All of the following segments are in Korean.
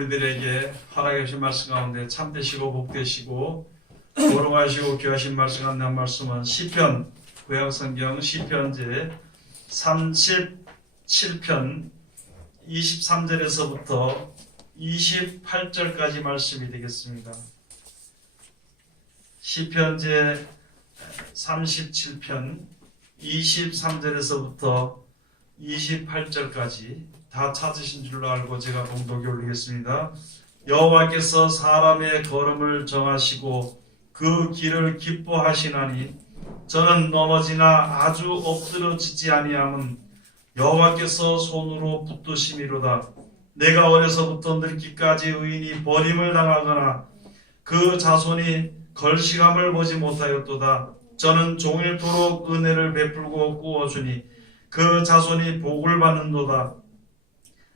우리들에게 허락해 주신 말씀 가운데 참되시고 복되시고 거룩하시고 귀하신 말씀 안내한 말씀은 시편, 구약성경 시편 제 37편 23절에서부터 28절까지 말씀이 되겠습니다. 시편 제 37편 23절에서부터 28절까지 다 찾으신 줄로 알고 제가 봉독에 올리겠습니다. 여호와께서 사람의 걸음을 정하시고 그 길을 기뻐하시나니 저는 넘어지나 아주 엎드러지지 아니함은 여호와께서 손으로 붙드심이로다. 내가 어려서부터 늙기까지 의인이 버림을 당하거나 그 자손이 걸시감을 보지 못하였도다. 저는 종일토록 은혜를 베풀고 구워주니 그 자손이 복을 받는도다.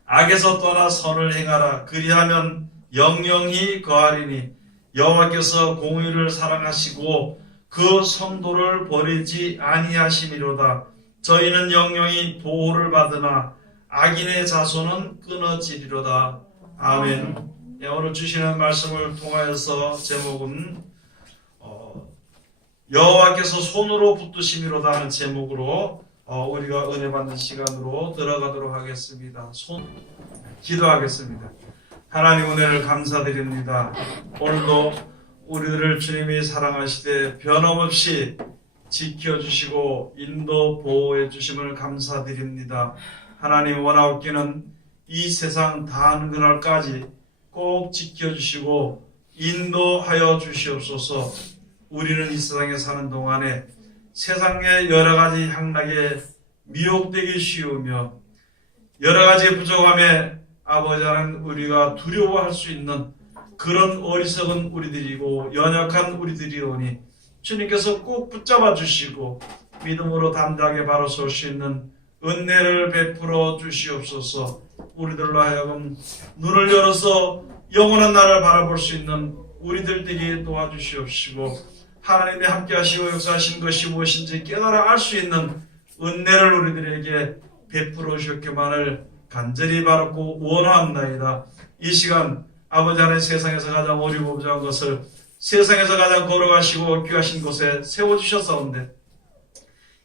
악에서 떠나 선을 행하라. 그리하면 영영히 거하리니 여호와께서 공의를 사랑하시고 그 선도를 버리지 아니하심이로다. 저희는 영영히 보호를 받으나 악인의 자손은 끊어지리로다. 아멘. 오늘 주시는 말씀을 통하여서 제목은 여호와께서 손으로 붙드심이로다 하는 제목으로 우리가 은혜 받는 시간으로 들어가도록 하겠습니다. 기도하겠습니다. 하나님 은혜를 감사드립니다. 오늘도 우리들을 주님이 사랑하시되 변함없이 지켜주시고 인도 보호해 주심을 감사드립니다. 하나님 원하옵기는 이 세상 다하는 그날까지 꼭 지켜주시고 인도하여 주시옵소서. 우리는 이 세상에 사는 동안에 세상의 여러 가지 향락에 미혹되기 쉬우며 여러 가지 부족함에 아버지 하나님 우리가 두려워할 수 있는 그런 어리석은 우리들이고 연약한 우리들이오니 주님께서 꼭 붙잡아 주시고 믿음으로 담대하게 바로 설 수 있는 은혜를 베풀어 주시옵소서. 우리들로 하여금 눈을 열어서 영원한 나를 바라볼 수 있는 우리들 되게 도와주시옵시고 하나님이 함께 하시고 역사하신 것이 무엇인지 깨달아 알 수 있는 은혜를 우리들에게 베풀어 주셨기만을 간절히 바랐고 원하옵나이다. 이 시간 아버지 하나님 세상에서 가장 어리고 부족한 것을 세상에서 가장 거룩하시고 귀하신 곳에 세워주셨사온데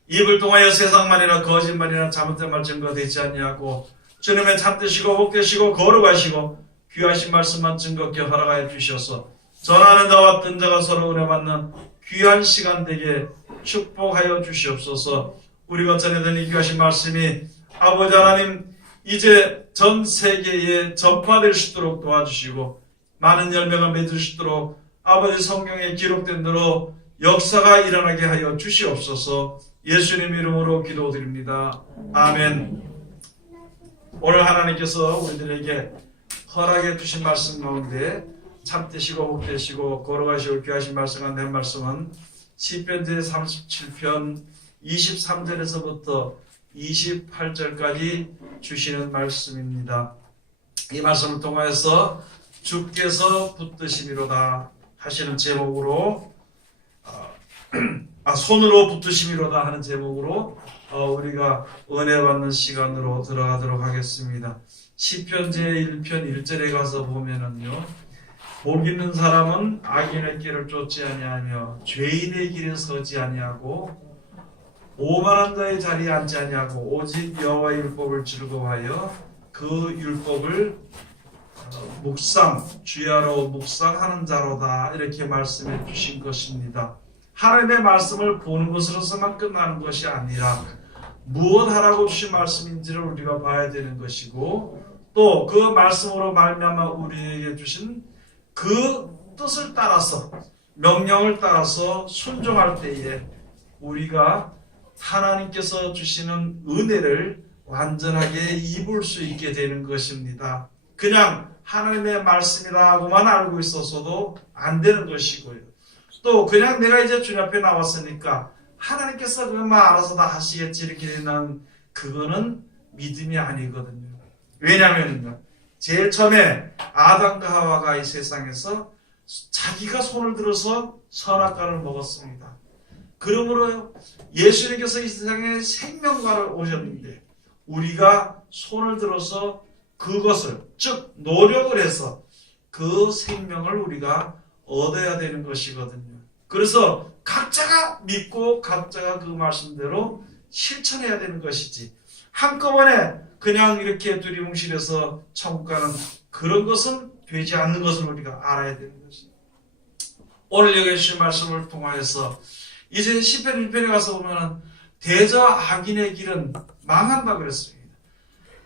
입을 통하여 세상말이나 거짓말이나 잘못된 말 증거되지 아니하고 주님의 참되시고 복되시고 거룩하시고 귀하신 말씀만 증거케 허락하여 주셔서 전하는 자와 듣는 자가 서로 은혜 받는 귀한 시간 되게 축복하여 주시옵소서. 우리가 전해드린 이 귀하신 말씀이 아버지 하나님 이제 전 세계에 전파될 수 있도록 도와주시고 많은 열매가 맺을 수 있도록 아버지 성경에 기록된 대로 역사가 일어나게 하여 주시옵소서. 예수님 이름으로 기도드립니다. 아멘. 오늘 하나님께서 우리들에게 허락해 주신 말씀 가운데 참되시고 복되시고 거룩하시고 귀하신 말씀 가운데 한 말씀은 시편 제 37편 23절에서부터 28절까지 주시는 말씀입니다. 이 말씀을 통하여서 주께서 붙드심이로다 하시는 제목으로 손으로 붙드심이로다 하는 제목으로 우리가 은혜 받는 시간으로 들어가도록 하겠습니다. 시편 제 1편 1절에 가서 보면은요, 복 있는 사람은 악인의 길을 쫓지 아니하며 죄인의 길에 서지 아니하고 오만한 자의 자리에 앉지 아니하고 오직 여호와의 율법을 즐거워하여 그 율법을 주야로 묵상하는 자로다 이렇게 말씀해 주신 것입니다. 하나님의 말씀을 보는 것으로서만 끝나는 것이 아니라 무엇 하라고 주신 말씀인지를 우리가 봐야 되는 것이고 또 그 말씀으로 말미암아 우리에게 주신 그 뜻을 따라서 명령을 따라서 순종할 때에 우리가 하나님께서 주시는 은혜를 완전하게 입을 수 있게 되는 것입니다. 그냥 하나님의 말씀이라고만 알고 있어서도 안 되는 것이고요. 또 그냥 내가 이제 주님 앞에 나왔으니까 하나님께서 그만 알아서 다 하시겠지 이렇게 되는 그거는 믿음이 아니거든요. 왜냐하면요, 제일 처음에 아담과 하와가 이 세상에서 자기가 손을 들어서 선악과를 먹었습니다. 그러므로 예수님께서 이 세상에 생명과를 오셨는데 우리가 손을 들어서 그것을, 즉 노력을 해서 그 생명을 우리가 얻어야 되는 것이거든요. 그래서 각자가 믿고 각자가 그 말씀대로 실천해야 되는 것이지, 한꺼번에 그냥 이렇게 두리뭉실해서 천국 가는 그런 것은 되지 않는 것을 우리가 알아야 되는 것입니다. 오늘 여기 주신 말씀을 통하여서 이제 시편 1편에 가서 보면 대저 악인의 길은 망한다 그랬습니다.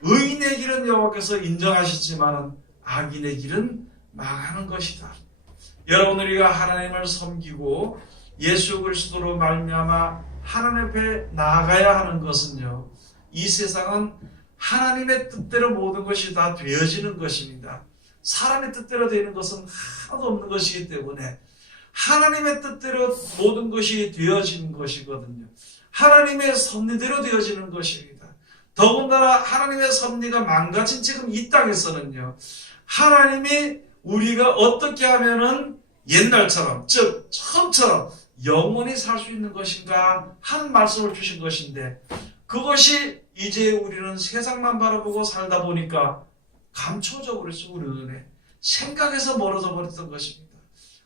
의인의 길은 여호와께서 인정하시지만 악인의 길은 망하는 것이다. 여러분, 우리가 하나님을 섬기고 예수 그리스도로 말미암아 하나님 앞에 나아가야 하는 것은요, 이 세상은 하나님의 뜻대로 모든 것이 다 되어지는 것입니다. 사람의 뜻대로 되는 것은 하나도 없는 것이기 때문에 하나님의 뜻대로 모든 것이 되어지는 것이거든요. 하나님의 섭리대로 되어지는 것입니다. 더군다나 하나님의 섭리가 망가진 지금 이 땅에서는요, 하나님이 우리가 어떻게 하면은 옛날처럼, 즉 처음처럼 영원히 살 수 있는 것인가 하는 말씀을 주신 것인데, 그것이 이제 우리는 세상만 바라보고 살다 보니까 감춰져 버렸어. 우리는 생각에서 멀어져 버렸던 것입니다.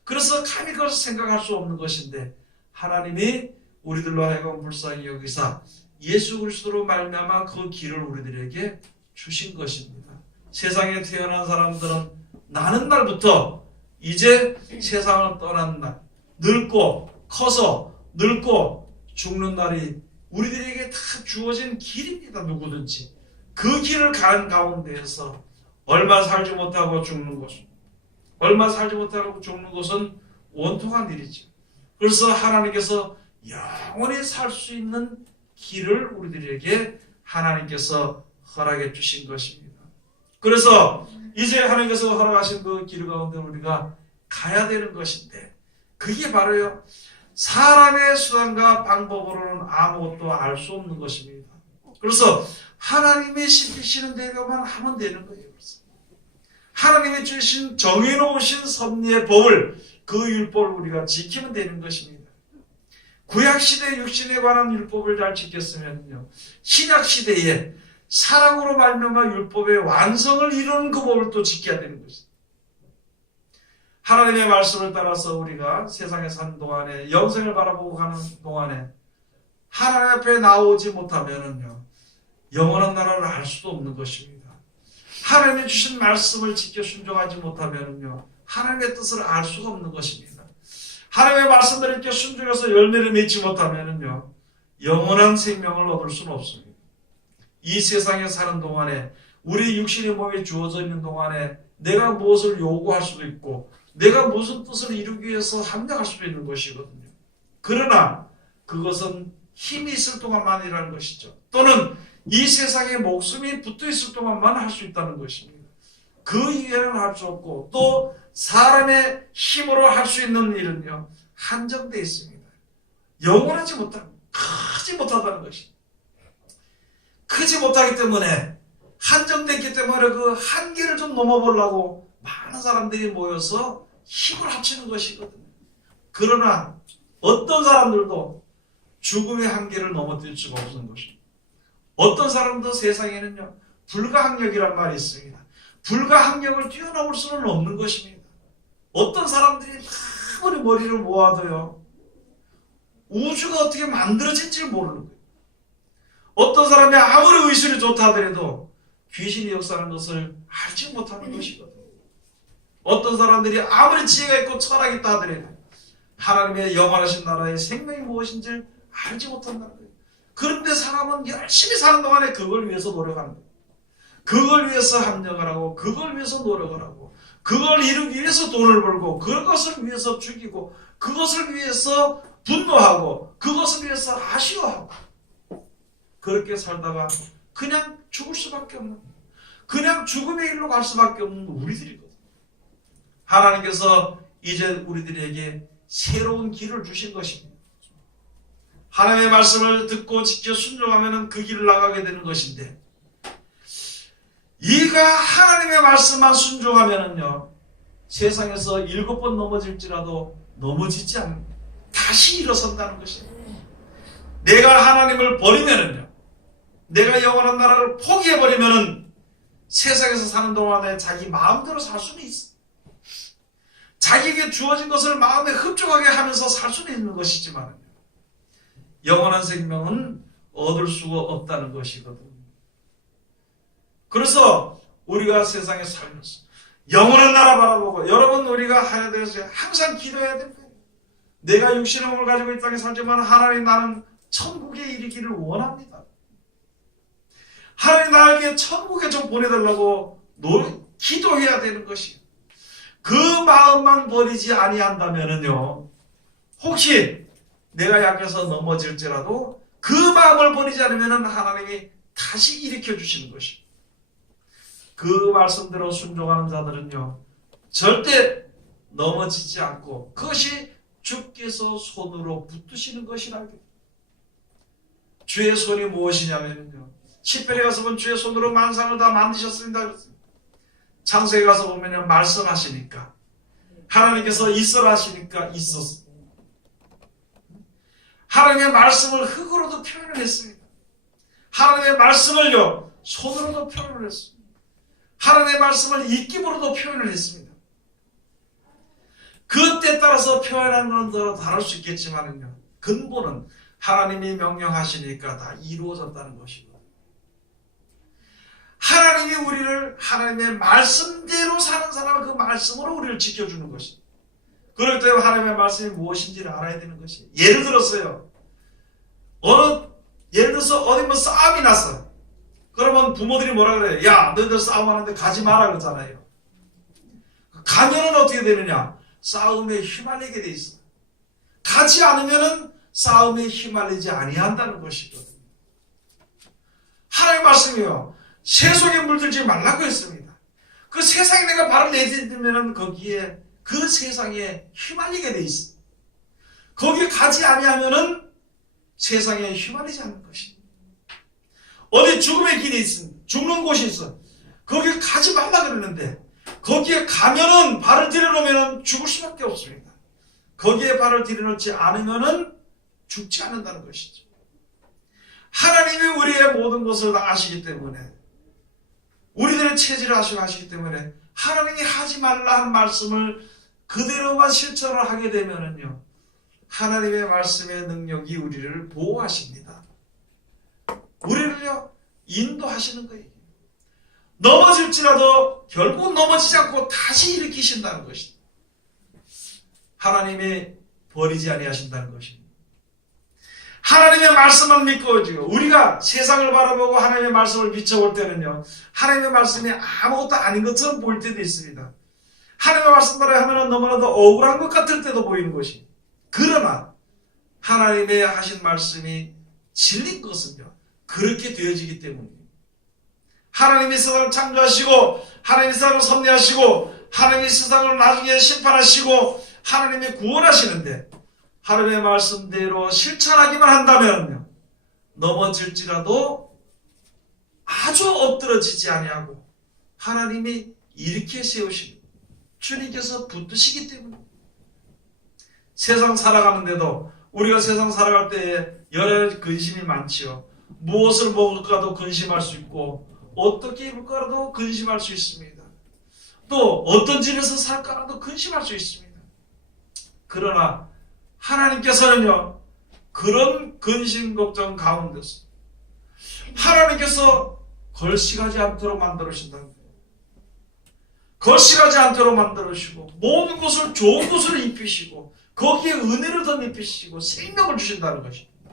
그래서 감히 그것을 생각할 수 없는 것인데, 하나님이 우리들로 하여금 불쌍히 여기사 예수 그리스도로 말미암아 그 길을 우리들에게 주신 것입니다. 세상에 태어난 사람들은 나는 날부터 이제 세상을 떠난 날, 늙고 커서 늙고 죽는 날이 우리들에게 다 주어진 길입니다. 누구든지 그 길을 가는 가운데에서 얼마 살지 못하고 죽는 것은, 얼마 살지 못하고 죽는 것은 원통한 일이죠. 그래서 하나님께서 영원히 살 수 있는 길을 우리들에게 하나님께서 허락해 주신 것입니다. 그래서 이제 하나님께서 허락하신 그 길 가운데 우리가 가야 되는 것인데, 그게 바로요, 사람의 수단과 방법으로는 아무것도 알 수 없는 것입니다. 그래서 하나님이 시키시는 대로만 하면 되는 거예요. 그래서 하나님이 주신 정해놓으신 섭리의 법을, 그 율법을 우리가 지키면 되는 것입니다. 구약시대 육신에 관한 율법을 잘 지켰으면요, 신약시대에 사랑으로 말미암아 율법의 완성을 이루는 그 법을 또 지켜야 되는 것입니다. 하나님의 말씀을 따라서 우리가 세상에 사는 동안에, 영생을 바라보고 가는 동안에 하나님 앞에 나오지 못하면은요, 영원한 나라를 알 수도 없는 것입니다. 하나님이 주신 말씀을 지켜 순종하지 못하면은요, 하나님의 뜻을 알 수가 없는 것입니다. 하나님의 말씀을 이렇게 순종해서 열매를 맺지 못하면은요, 영원한 생명을 얻을 수는 없습니다. 이 세상에 사는 동안에, 우리 육신의 몸에 주어져 있는 동안에 내가 무엇을 요구할 수도 있고, 내가 무슨 뜻을 이루기 위해서 합력할 수도 있는 것이거든요. 그러나 그것은 힘이 있을 동안만이라는 것이죠. 또는 이 세상에 목숨이 붙어 있을 동안만 할 수 있다는 것입니다. 그 이외에는 할 수 없고, 또 사람의 힘으로 할 수 있는 일은요, 한정되어 있습니다. 영원하지 못하고 크지 못하다는 것입니다. 크지 못하기 때문에, 한정됐기 때문에 그 한계를 좀 넘어보려고 많은 사람들이 모여서 힘을 합치는 것이거든요. 그러나 어떤 사람들도 죽음의 한계를 넘어뛸 수가 없는 것입니다. 어떤 사람도 세상에는요, 불가항력이란 말이 있습니다. 불가항력을 뛰어넘을 수는 없는 것입니다. 어떤 사람들이 아무리 머리를 모아도요, 우주가 어떻게 만들어진지 모르는 거예요. 어떤 사람이 아무리 의술이 좋다 하더라도 귀신이 역사하는 것을 알지 못하는 것이거든요. 어떤 사람들이 아무리 지혜가 있고 철학이 있다 하더라도 하나님의 영원하신 나라의 생명이 무엇인지 알지 못한다는 거예요. 그런데 사람은 열심히 사는 동안에 그걸 위해서 노력하는 거예요. 그걸 위해서 합력을 하고, 그걸 위해서 노력을 하고, 그걸 이루기 위해서 돈을 벌고, 그것을 위해서 죽이고, 그것을 위해서 분노하고, 그것을 위해서 아쉬워하고, 그렇게 살다가 그냥 죽을 수밖에 없는, 그냥 죽음의 일로 갈 수밖에 없는 우리들이거든요. 하나님께서 이제 우리들에게 새로운 길을 주신 것입니다. 하나님의 말씀을 듣고 지켜 순종하면 그 길을 나가게 되는 것인데, 이가 하나님의 말씀만 순종하면은요, 세상에서 7번 넘어질지라도 넘어지지 않는, 다시 일어선다는 것입니다. 내가 하나님을 버리면은요, 내가 영원한 나라를 포기해버리면은 세상에서 사는 동안에 자기 마음대로 살 수는 있어. 자기에게 주어진 것을 마음에 흡족하게 하면서 살 수는 있는 것이지만 영원한 생명은 얻을 수가 없다는 것이거든. 그래서 우리가 세상에 살면서 영원한 나라 바라보고, 여러분 우리가 해야 될 것이 항상 기도해야 될 거예요. 내가 육신의 몸을 가지고 이 땅에 살지만 하나님, 나는 천국에 이르기를 원합니다. 하나님 나에게 천국에 좀 보내달라고 기도해야 되는 것이에요. 그 마음만 버리지 아니한다면은요, 혹시 내가 약해서 넘어질지라도 그 마음을 버리지 않으면 하나님이 다시 일으켜 주시는 것이에요. 그 말씀대로 순종하는 자들은요, 절대 넘어지지 않고 그것이 주께서 손으로 붙드시는 것이라고. 주의 손이 무엇이냐면요, 시편에 가서 보면 주의 손으로 만상을 다 만드셨습니다 그랬습니다. 창세기에 가서 보면 말씀하시니까, 하나님께서 있어라 하시니까 있었습니다. 하나님의 말씀을 흙으로도 표현을 했습니다. 하나님의 말씀을요, 손으로도 표현을 했습니다. 하나님의 말씀을 입김으로도 표현을 했습니다. 그때 따라서 표현하는 건 다를 수 있겠지만요, 근본은 하나님이 명령하시니까 다 이루어졌다는 것이고, 하나님이 우리를 하나님의 말씀대로 사는 사람은 그 말씀으로 우리를 지켜주는 것입니다. 그럴 때 하나님의 말씀이 무엇인지를 알아야 되는 것이에요. 예를 들어서요, 예를 들어서 어디 뭐 싸움이 났어. 그러면 부모들이 뭐라 그래요? 야, 너희들 싸움하는데 가지 마라 그러잖아요. 가면은 어떻게 되느냐? 싸움에 휘말리게 돼 있어. 가지 않으면은 싸움에 휘말리지 아니한다는 것이거든요. 하나님의 말씀이요, 세속에 물들지 말라고 했습니다. 그 세상에 내가 발을 내딛으면은 거기에 그 세상에 휘말리게 돼 있어. 거기에 가지 아니하면은 세상에 휘말리지 않는 것입니다. 어디 죽음의 길이 있습니다. 죽는 곳이 있어. 거기에 가지 말라 그러는데 거기에 가면은 발을 들여놓으면 죽을 수밖에 없습니다. 거기에 발을 들여놓지 않으면은 죽지 않는다는 것이죠. 하나님이 우리의 모든 것을 다 아시기 때문에, 우리들의 체질을 아시기 때문에 하나님이 하지 말라 한 말씀을 그대로만 실천을 하게 되면은요, 하나님의 말씀의 능력이 우리를 보호하십니다. 우리를요, 인도하시는 거예요. 넘어질지라도 결국 넘어지지 않고 다시 일으키신다는 것입니다. 하나님이 버리지 아니하신다는 것입니다. 하나님의 말씀만 믿고, 우리가 세상을 바라보고 하나님의 말씀을 비춰볼 때는요, 하나님의 말씀이 아무것도 아닌 것처럼 보일 때도 있습니다. 하나님의 말씀대로 하면 너무나도 억울한 것 같을 때도 보이는 것이. 그러나 하나님의 하신 말씀이 진리인 것은요, 그렇게 되어지기 때문입니다. 하나님이 세상을 창조하시고, 하나님이 세상을 섭리하시고, 하나님이 세상을 나중에 심판하시고, 하나님이 구원하시는데, 하나님의 말씀대로 실천하기만 한다면요, 넘어질지라도 아주 엎드러지지 아니하고 하나님이 일으켜 세우시고 주님께서 붙드시기 때문에. 세상 살아가는데도 우리가 세상 살아갈 때에 여러 근심이 많지요. 무엇을 먹을까도 근심할 수 있고, 어떻게 입을까라도 근심할 수 있습니다. 또 어떤 집에서 살까라도 근심할 수 있습니다. 그러나 하나님께서는요, 그런 근심 걱정 가운데서 하나님께서 걸식하지 않도록 만들어주신다는 거예요. 걸식하지 않도록 만들어주시고, 모든 것을 좋은 것으로 입히시고, 거기에 은혜를 더 입히시고 생명을 주신다는 것입니다.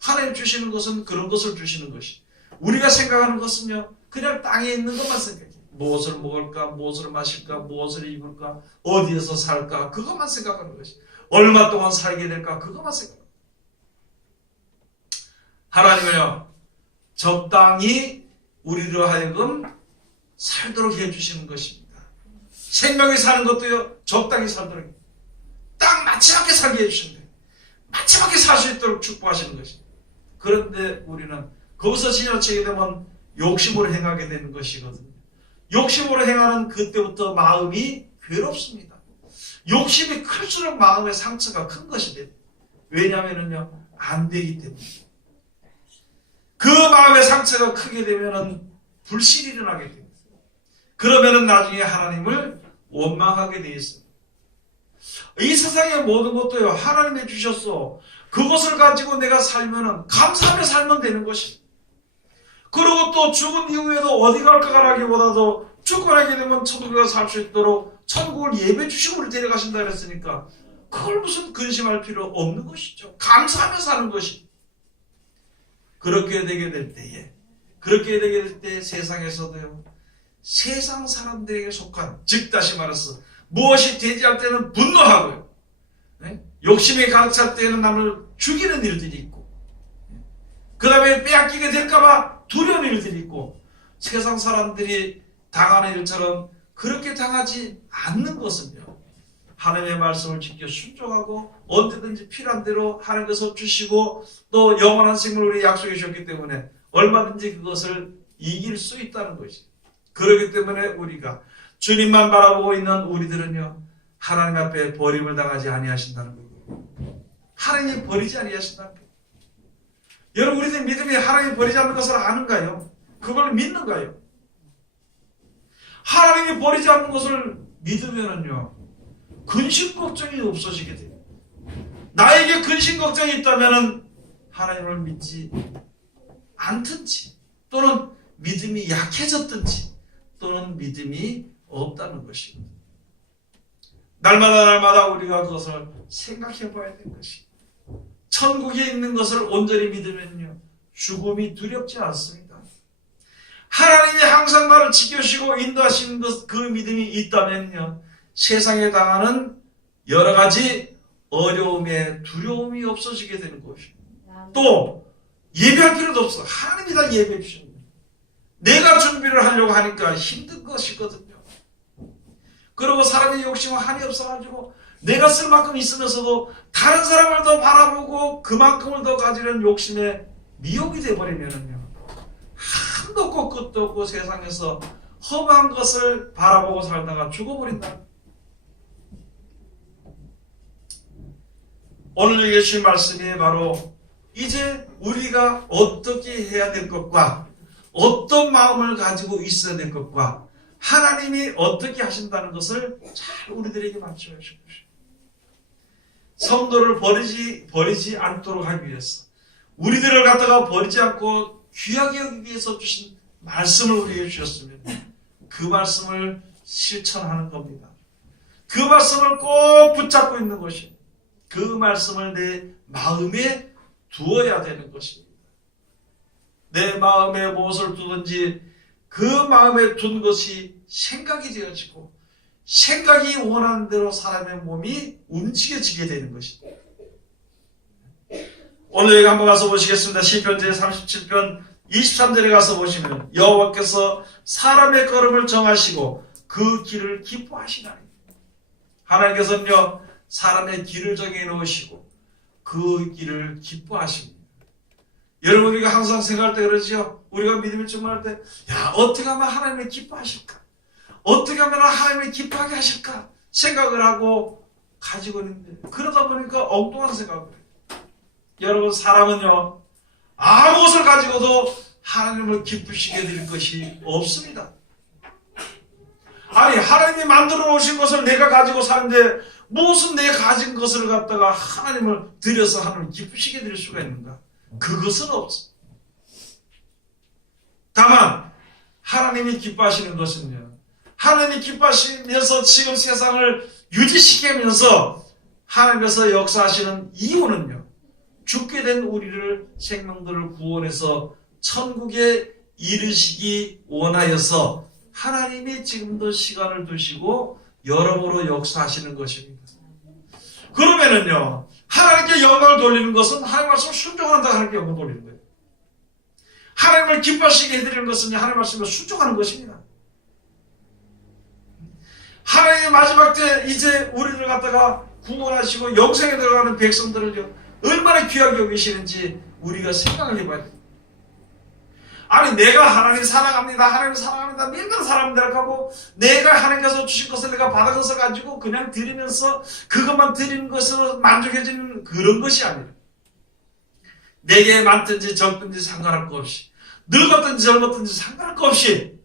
하나님 주시는 것은 그런 것을 주시는 것이. 우리가 생각하는 것은요, 그냥 땅에 있는 것만 생각해요. 무엇을 먹을까, 무엇을 마실까, 무엇을 입을까, 어디에서 살까, 그것만 생각하는 것이. 얼마 동안 살게 될까, 그것만 생각합니다. 하나님은요, 적당히 우리로 하여금 살도록 해주시는 것입니다. 생명이 사는 것도요, 적당히 살도록, 딱 마지막에 살게 해주시는데, 마지막에 살 수 있도록 축복하시는 것입니다. 그런데 우리는 거기서 지나치게 되면 욕심으로 행하게 되는 것이거든요. 욕심으로 행하는 그때부터 마음이 괴롭습니다. 욕심이 클수록 마음의 상처가 큰 것이 됩니다. 왜냐하면요, 안 되기 때문에. 그 마음의 상처가 크게 되면은 불신이 일어나게 됩니다. 그러면은 나중에 하나님을 원망하게 되어 있습니다. 이 세상의 모든 것도요, 하나님이 주셨어. 그것을 가지고 내가 살면은 감사하며 살면 되는 것이. 그리고 또 죽은 이후에도 어디 갈까 가라기보다도 죽고 나게 되면 천국에 가서 살 수 있도록 천국을 예배 주시고 우리 데려가신다 그랬으니까 그걸 무슨 근심할 필요 없는 것이죠. 감사하며 사는 것이. 그렇게 되게 될 때 세상에서도요, 세상 사람들에게 속한, 즉 다시 말해서 무엇이 되지 않을 때는 분노하고요, 욕심이 가득 찰 때는 남을 죽이는 일들이 있고, 그 다음에 빼앗기게 될까봐 두려운 일들이 있고, 세상 사람들이 당하는 일처럼 그렇게 당하지 않는 것은요, 하나님의 말씀을 지켜 순종하고 언제든지 필요한 대로 하나님께서 주시고 또 영원한 생명을 우리 약속해 주셨기 때문에 얼마든지 그것을 이길 수 있다는 것이. 그렇기 때문에 우리가 주님만 바라보고 있는 우리들은요, 하나님 앞에 버림을 당하지 아니하신다는 거예요. 하나님이 버리지 아니하신다는 거예요. 여러분, 우리들 믿음이 하나님이 버리지 않는 것을 아는가요? 그걸 믿는가요? 하나님이 버리지 않는 것을 믿으면은요, 근심 걱정이 없어지게 돼요. 나에게 근심 걱정이 있다면은 하나님을 믿지 않든지, 또는 믿음이 약해졌든지, 또는 믿음이 없다는 것입니다. 날마다 우리가 그것을 생각해 봐야 되는 것이. 천국에 있는 것을 온전히 믿으면요, 죽음이 두렵지 않습니다. 하나님이 항상 나를 지켜주시고 인도하시는 그 믿음이 있다면요, 세상에 당하는 여러 가지 어려움에 두려움이 없어지게 되는 것입니다. 또 예배할 필요도 없어. 하나님이 다 예배해 주십니다. 내가 준비를 하려고 하니까 힘든 것이거든요. 그리고 사람의 욕심은 한이 없어가지고 내가 쓸 만큼 있으면서도 다른 사람을 더 바라보고 그만큼을 더 가지려는 욕심에 미혹이 되어버리면은요, 한도 없고 끝도 없고 세상에서 험한 것을 바라보고 살다가 죽어버린다. 오늘 예수님 말씀이 바로 이제 우리가 어떻게 해야 될 것과 어떤 마음을 가지고 있어야 될 것과 하나님이 어떻게 하신다는 것을 잘 우리들에게 말씀해 주신 것입니다. 성도를 버리지 않도록 하기 위해서, 우리들을 갖다가 버리지 않고 귀하게 여기기 위해서 주신 말씀을 우리에게 주셨으면 그 말씀을 실천하는 겁니다. 그 말씀을 꼭 붙잡고 있는 것입니다. 그 말씀을 내 마음에 두어야 되는 것입니다. 내 마음에 무엇을 두든지 그 마음에 둔 것이 생각이 되어지고, 생각이 원하는 대로 사람의 몸이 움직여지게 되는 것입니다. 오늘 여기 한번 가서 보시겠습니다. 시편 제37편 23절에 가서 보시면 여호와께서 사람의 걸음을 정하시고 그 길을 기뻐하시나니. 하나님께서는요, 사람의 길을 정해 놓으시고 그 길을 기뻐하십니다. 여러분, 우리가 항상 생각할 때 그러죠. 우리가 믿음을 증거할 때, 야, 어떻게 하면 하나님이 기뻐하실까? 어떻게 하면 하나님이 기뻐하게 하실까? 생각을 하고 가지고 있는데, 그러다 보니까 엉뚱한 생각을 해요. 여러분, 사람은요, 아무것을 가지고도 하나님을 기쁘시게 될 것이 없습니다. 아니, 하나님이 만들어 놓으신 것을 내가 가지고 사는데 무슨 내가 가진 것을 갖다가 하나님을 드려서 하나님을 기쁘시게 될 수가 있는가? 그것은 없어. 다만 하나님이 기뻐하시는 것은요, 하나님이 기뻐하시면서 지금 세상을 유지시키면서 하나님께서 역사하시는 이유는요, 죽게 된 우리를, 생명들을 구원해서 천국에 이르시기 원하여서 하나님이 지금도 시간을 두시고 여러모로 역사하시는 것입니다. 그러면은요, 하나님께 영광을 돌리는 것은 하나님 말씀을 순종한다, 하나님께 영광을 돌리는 거예요. 하나님을 기뻐하시게 해드리는 것은 하나님 말씀을 순종하는 것입니다. 하나님의 마지막 때 이제 우리를 갖다가 구원하시고 영생에 들어가는 백성들을요, 얼마나 귀하게 여기시는지 우리가 생각을 해봐야 돼요. 아니, 내가 하나님 사랑합니다, 하나님 사랑합니다, 믿는 사람들 하고 내가 하나님께서 주신 것을 내가 받은 것을 가지고 그냥 드리면서 그것만 드리는 것으로 만족해지는 그런 것이 아니라, 내게 많든지 적든지 상관할 것 없이 늙었든지 젊었든지 상관할 것 없이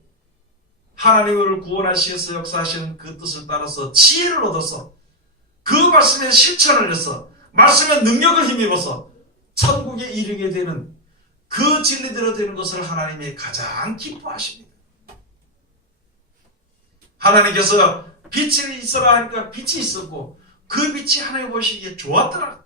하나님을 구원하시 위해서 역사하시는 그 뜻을 따라서 지혜를 얻어서 그 말씀에 실천을 해서 말씀의 능력을 힘입어서 천국에 이르게 되는 그 진리대로 되는 것을 하나님이 가장 기뻐하십니다. 하나님께서 빛이 있어라 하니까 빛이 있었고 그 빛이 하나님 보시기에 좋았더라.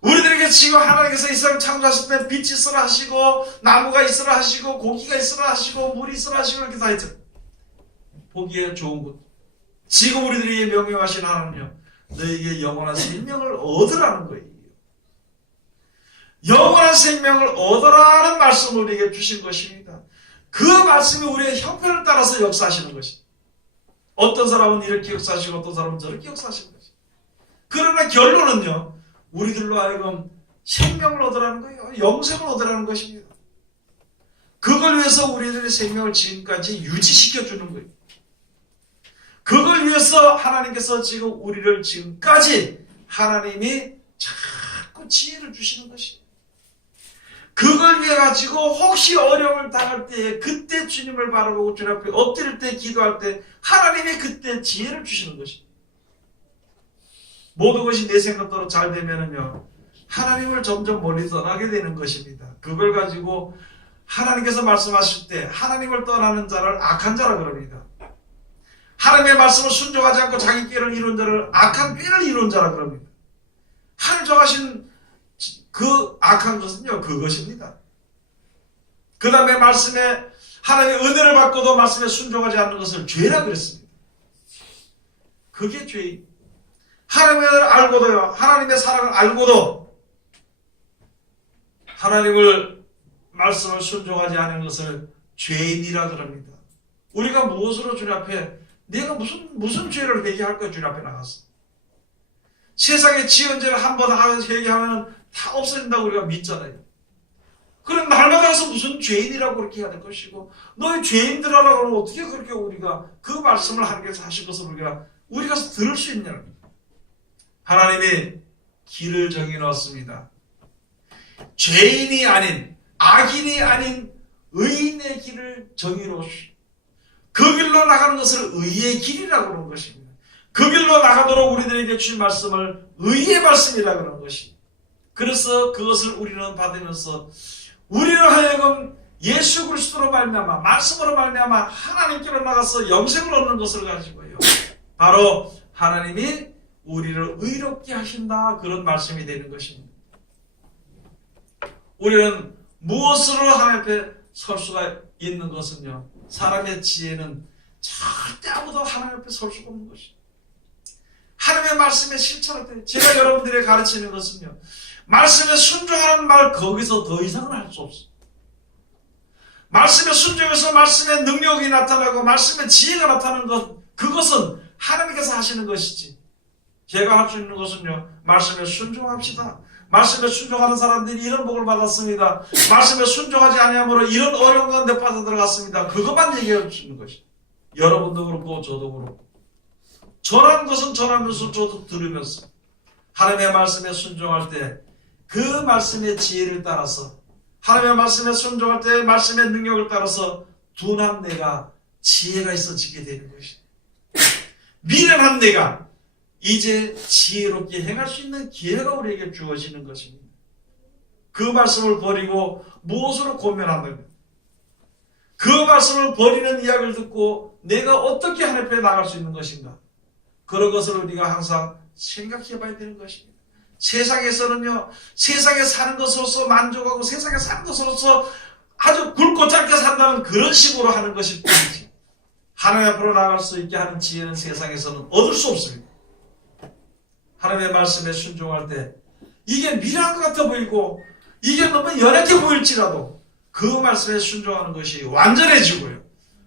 우리들에게 지금 하나님께서 이 세상 창조하실 때 빛이 있어라 하시고 나무가 있어라 하시고 고기가 있어라 하시고 물이 있어라 하시고 이렇게 다 했죠. 보기에 좋은 것. 지금 우리들에게 명령하신 하나님은요, 너에게 영원한 생명을 얻으라는 거예요. 영원한 생명을 얻으라는 말씀을 우리에게 주신 것입니다. 그 말씀이 우리의 형편을 따라서 역사하시는 것입니다. 어떤 사람은 이렇게 역사하시고 어떤 사람은 저렇게 역사하시는 것입니다. 그러나 결론은요, 우리들로 하여금 생명을 얻으라는 거예요. 영생을 얻으라는 것입니다. 그걸 위해서 우리들의 생명을 지금까지 유지시켜주는 거예요. 그걸 위해서 하나님께서 지금 우리를 지금까지 하나님이 자꾸 지혜를 주시는 것입니다. 그걸 위해 가지고 혹시 어려움을 당할 때에 그때 주님을 바라보고 주님 앞에 엎드릴 때 기도할 때 하나님이 그때 지혜를 주시는 것입니다. 모든 것이 내 생각대로 잘 되면은요, 하나님을 점점 멀리 떠나게 되는 것입니다. 그걸 가지고 하나님께서 말씀하실 때 하나님을 떠나는 자를 악한 자라 그럽니다. 하나님의 말씀을 순종하지 않고 자기 꾀를 이룬 자를 악한 꾀를 이룬 자라 그럽니다. 하나님 정하신 그 악한 것은요, 그것입니다. 그 다음에 말씀에 하나님의 은혜를 받고도 말씀에 순종하지 않는 것을 죄라 그랬습니다. 그게 죄입니다. 하나님을 알고도요, 하나님의 사랑을 알고도 하나님을 말씀을 순종하지 않은 것을 죄인이라 그럽니다. 우리가 무엇으로 주님 앞에 내가 무슨 죄를 회개할 거야 주님 앞에 나갔어. 세상에 지은 죄를 한번 회개하면 다 없어진다고 우리가 믿잖아요. 그럼 날마다 가서 무슨 죄인이라고 그렇게 해야 될 것이고 너희 죄인들하라고 하면 어떻게 그렇게 우리가 그 말씀을 하나님께서 하신 것을 우리가 들을 수 있냐는 거예요. 하나님이 길을 정해놓았습니다. 죄인이 아닌 악인이 아닌 의인의 길을 정해놓으시고 그 길로 나가는 것을 의의 길이라고 하는 것입니다. 그 길로 나가도록 우리들에게 주신 말씀을 의의 말씀이라고 하는 것입니다. 그래서 그것을 우리는 받으면서 우리를 하여금 예수 그리스도로 말미암아 말씀으로 말미암아 하나님께로 나가서 영생을 얻는 것을 가지고요. 바로 하나님이 우리를 의롭게 하신다 그런 말씀이 되는 것입니다. 우리는 무엇으로 하나님 앞에 설 수가 있는 것은요. 사람의 지혜는 절대 아무도 하나님 앞에 설 수가 없는 것입니다. 하나님의 말씀에 실천할 때 제가 여러분들에게 가르치는 것은요. 말씀에 순종하는 말 거기서 더 이상은 할 수 없어요. 말씀에 순종해서 말씀의 능력이 나타나고 말씀의 지혜가 나타나는 것 그것은 하나님께서 하시는 것이지 제가 할 수 있는 것은요. 말씀에 순종합시다. 말씀에 순종하는 사람들이 이런 복을 받았습니다. 말씀에 순종하지 아니함으로 이런 어려운 가운데 빠져들어갔습니다. 그것만 얘기할 수 있는 것이. 여러분도 그렇고 저도 그렇고. 전하는 것은 전하면서 저도 들으면서 하나님의 말씀에 순종할 때 그 말씀의 지혜를 따라서 하나님의 말씀에 순종할 때 말씀의 능력을 따라서 둔한 내가 지혜가 있어지게 되는 것이. 미련한 내가 이제 지혜롭게 행할 수 있는 기회가 우리에게 주어지는 것입니다. 그 말씀을 버리고 무엇으로 고민한다면 그 말씀을 버리는 이야기를 듣고 내가 어떻게 하나님 앞에 나갈 수 있는 것인가 그런 것을 우리가 항상 생각해 봐야 되는 것입니다. 세상에서는요 세상에 사는 것으로서 만족하고 세상에 사는 것으로서 아주 굵고 짧게 산다는 그런 식으로 하는 것일 뿐이지 하나님 앞으로 나갈 수 있게 하는 지혜는 세상에서는 얻을 수 없습니다. 하나님의 말씀에 순종할 때 이게 미련한 것 같아 보이고 이게 너무 연약해 보일지라도 그 말씀에 순종하는 것이 완전해지고요.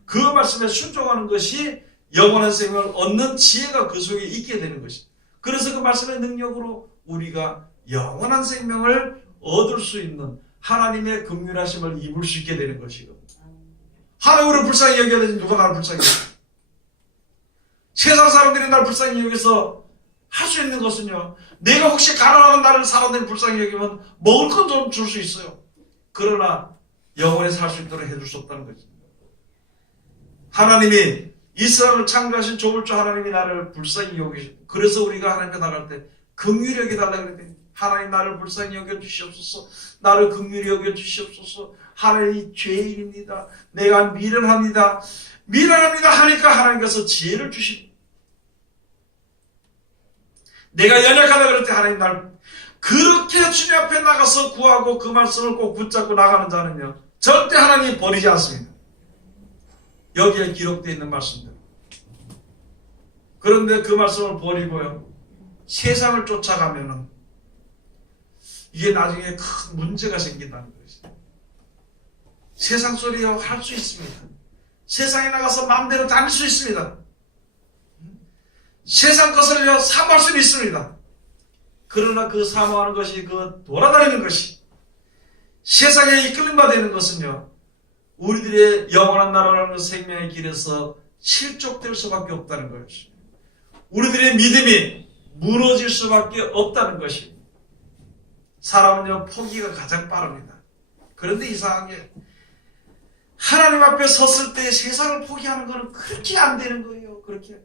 그 말씀에 순종하는 것이 영원한 생명을 얻는 지혜가 그 속에 있게 되는 것입니다. 그래서 그 말씀의 능력으로 우리가 영원한 생명을 얻을 수 있는 하나님의 긍휼하심을 입을 수 있게 되는 것이거든요. 하나님을 불쌍히 여겨야 되지 누가 나를 불쌍히 여겨? 세상 사람들이 나를 불쌍히 여기서 할 수 있는 것은요. 내가 혹시 가난한 나를 사람들이 불쌍히 여기면 먹을 건 좀 줄 수 있어요. 그러나 영원히 살 수 있도록 해줄 수 없다는 것입니다. 하나님이 이스라엘을 창조하신 조물주 하나님이 나를 불쌍히 여기시고, 그래서 우리가 하나님께 나갈 때 긍휼히 여겨달라고 그랬더니 하나님 나를 불쌍히 여겨주시옵소서, 나를 긍휼히 여겨주시옵소서, 하나님 죄인입니다, 내가 미련합니다 하니까 하나님께서 지혜를 주십니다. 내가 연약하다 그럴 때 하나님 날 그렇게 주님 앞에 나가서 구하고 그 말씀을 꼭 붙잡고 나가는 자는요 절대 하나님이 버리지 않습니다. 여기에 기록되어 있는 말씀들. 그런데 그 말씀을 버리고요 세상을 쫓아가면은 이게 나중에 큰 문제가 생긴다는 것이죠. 세상 소리요 할 수 있습니다. 세상에 나가서 마음대로 다닐 수 있습니다. 세상 것을요 사모할 수는 있습니다. 그러나 그 사모하는 것이, 그 돌아다니는 것이, 세상에 이끌림바 되는 것은요 우리들의 영원한 나라라는 생명의 길에서 실족될 수밖에 없다는 것입니다. 우리들의 믿음이 무너질 수밖에 없다는 것입니다. 사람은요 포기가 가장 빠릅니다. 그런데 이상하게 하나님 앞에 섰을 때 세상을 포기하는 것은 그렇게 안 되는 거예요. 그렇게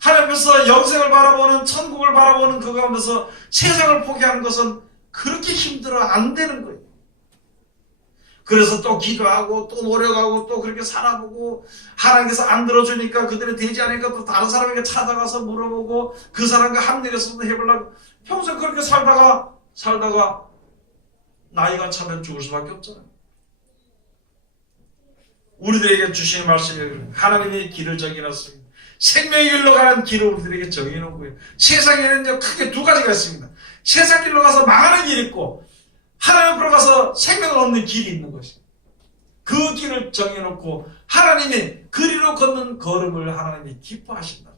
하나님께서 영생을 바라보는, 천국을 바라보는 그 가운데서 세상을 포기하는 것은 그렇게 힘들어 안 되는 거예요. 그래서 또 기도하고 또 노력하고 또 그렇게 살아보고, 하나님께서 안 들어주니까, 그들이 되지 않으니까 또 다른 사람에게 찾아가서 물어보고 그 사람과 합력해서 해보려고 평생 그렇게 살다가 나이가 차면 죽을 수밖에 없잖아요. 우리들에게 주신 말씀이 하나님의 길을 정해놨습니다. 생명의 길로 가는 길을 우리들에게 정해놓은 거예요. 세상에는 크게 두 가지가 있습니다. 세상 길로 가서 망하는 길이 있고, 하나님 앞으로 가서 생명을 얻는 길이 있는 것입니다. 그 길을 정해놓고 하나님이 그리로 걷는 걸음을 하나님이 기뻐하신다.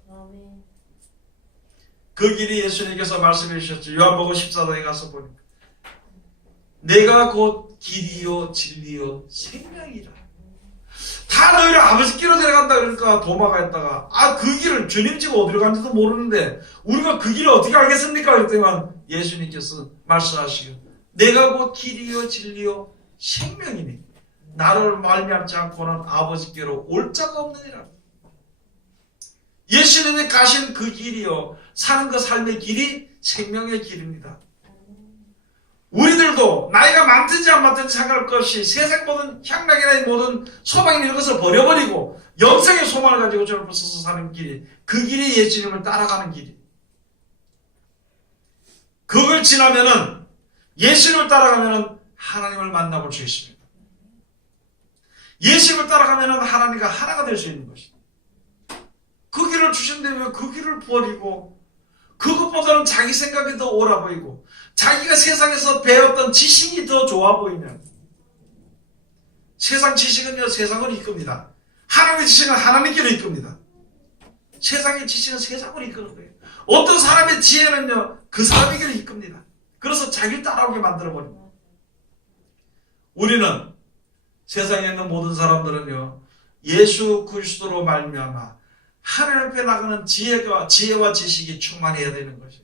그 길이 예수님께서 말씀해 주셨죠. 요한복음 14장에 가서 보니까 내가 곧 길이요 진리요 생명이라. 다 너희를 아버지께로 데려간다 그러니까 도마가 했다가 그 길을 주님 집 어디로 간지도 모르는데 우리가 그 길을 어떻게 알겠습니까? 그랬더니 예수님께서 말씀하시고 내가 곧 길이요 진리요 생명이니 나를 말미암지 않고는 아버지께로 올 자가 없느니라. 예수님이 가신 그 길이요 사는 그 삶의 길이 생명의 길입니다. 우리들도 나이가 많든지 안 많든지 상관할 것 없이 세상 모든 향락이나 모든 소망이나 이런 것을 버려버리고 영생의 소망을 가지고 저를 서서 사는 길이, 그 길이 예수님을 따라가는 길이. 그걸 지나면은, 예수님을 따라가면은 하나님을 만나볼 수 있습니다. 예수님을 따라가면은 하나님과 하나가 될 수 있는 것입니다. 그 길을 주신데 왜 그 길을 버리고 그것보다는 자기 생각이 더 옳아 보이고 자기가 세상에서 배웠던 지식이 더 좋아 보이면, 세상 지식은요 세상을 이끕니다. 하나님의 지식은 하나님께로 이끕니다. 세상의 지식은 세상을 이끄는 거예요. 어떤 사람의 지혜는요 그 사람에게로 이끕니다. 그래서 자기를 따라오게 만들어버립니다. 우리는 세상에 있는 모든 사람들은요 예수 그리스도로 말미암아 하나님 앞에 나가는 지혜와 지식이 충만해야 되는 것이에요.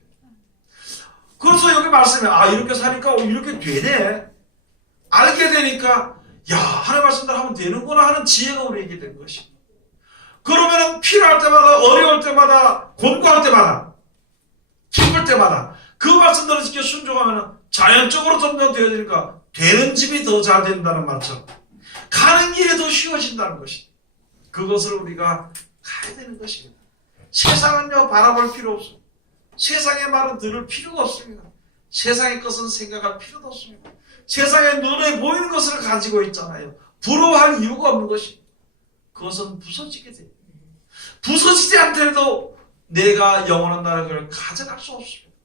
그래서 여기 말씀에 이렇게 사니까 이렇게 되네, 알게 되니까 하나님 말씀대로 하면 되는구나 하는 지혜가 우리에게 된 것입니다. 그러면은 필요할 때마다, 어려울 때마다, 곤고할 때마다, 기쁠 때마다 그 말씀대로 지켜 순종하면은 자연적으로 점점 되어지니까 되는 집이 더 잘 된다는 말처럼 가는 길이 더 쉬워진다는 것입니다. 그것을 우리가 가야 되는 것입니다. 세상은요 바라볼 필요 없습니다. 세상의 말은 들을 필요가 없습니다. 세상의 것은 생각할 필요도 없습니다. 세상의 눈에 보이는 것을 가지고 있잖아요. 부러워할 이유가 없는 것입니다. 그것은 부서지게 돼요. 부서지지 않더라도 내가 영원한 나라를 가져갈 수 없습니다.